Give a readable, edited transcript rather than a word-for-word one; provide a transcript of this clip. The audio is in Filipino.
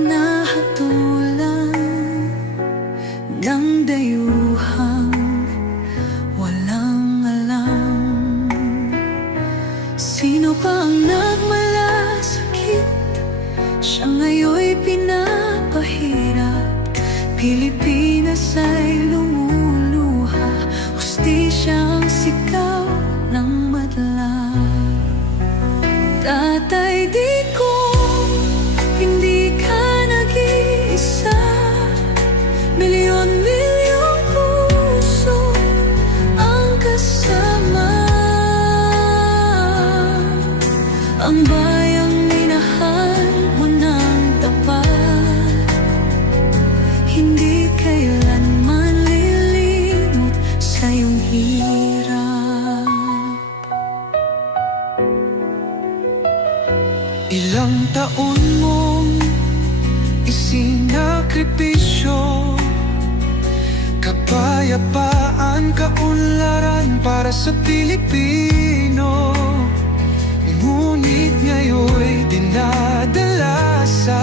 hinahatulan ng dayuhang walang alam. Sino pa ang nagmalasakit? Siya ngayon'y pinapahirap. Pilipinas ay lumuluha, hustisya ang sigaw ng madla. Tatay, di ko hindi ka nag-iisa. Milyon-milyong puso ang kasama. Ang bayang minahal mo ng tapat, hindi kailanman lilimot sa iyong hirap. Ilang taon mong isinakripisyo, kapayapaan, kaunlaran para sa Pilipino. Ngunit ngayon'y dinadala sa